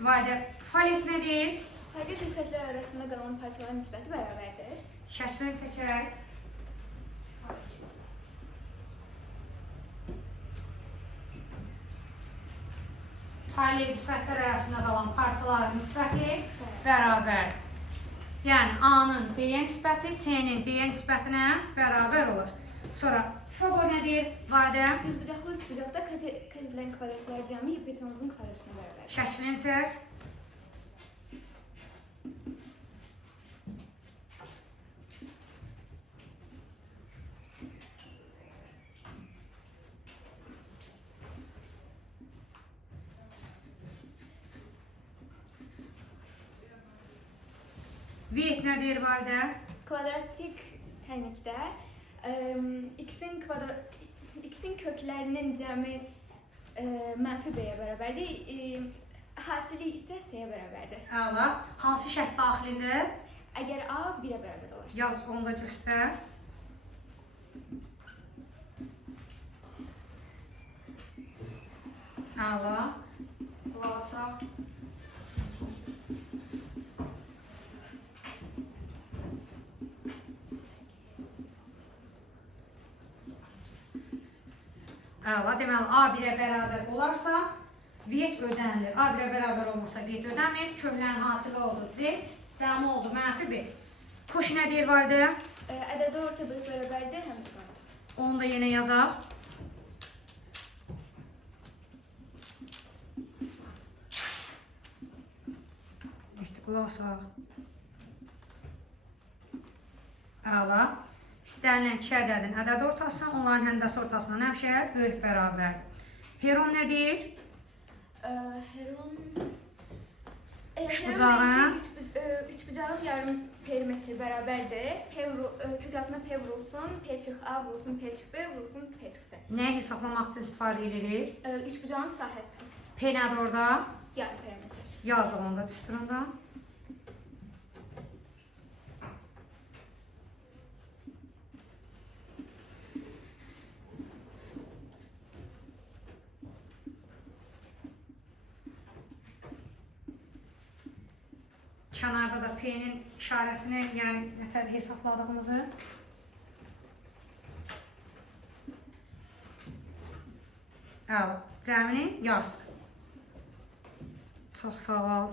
Vayda, fales nədir? Fərqli diskətlər arasında qalan parçaların nisbəti bərabərdir. Şəklini çəkək. Paralel diskətlər arasında qalan parçaların nisbəti bərabər. Yəni A-nın D-yə nisbəti C-nin D-yə nisbətinə bərabər olur. Sonra Fibor nədir? Vayda. Düzbucaqlı üçbucaqda kat edilən kvadratlar cəmi hipotenuzun kvadratına bərabərdir. Şəklini çək. Viyet nədir Vayda? Kvadratik tənlikdə x-in köklərinin cəmi mənfi b-yə bərabərdir. Hasili isə s-yə bərabərdir. Əla. Hansı şərt daxilində? Əgər a 1-ə bərabər olarsa. Yaz, onu da göstər. Əla. Qulaq asaq. Əla, deməli A 1-ə bərabər olarsa, viyet ödənilir. A 1-ə bərabər olmasa viyet ödənmir. Köklərin hasili oldu C, cəmi oldu mənfi B. Koş nə deyir Vayda? Ədədə orta bölü bərabərdir, həm sonradır. Onu da yenə yazaq. Qulaq asaq. Əla. İstənilən iki ədədin ədəd ortası, onların həndəsi ortasından həmişə böyük bərabərdir. Heron nədir? Heron... Üçbucağın? Üçbucağın yarım perimetri bərabərdir. Kök altına P vurulsun, P çıx A vurulsun, P çıx B vurulsun, P çıx C. Nəyi hesablamaq üçün istifadə edirik? Üçbucağın sahəsi. P nədir orada? Yarım perimetr. Yazdıq onu da düsturunda. Kənarda da P-nin işarəsini, yəni nətər hesabladığımızı. Əla, cəmini yazsın. Çox sağ ol.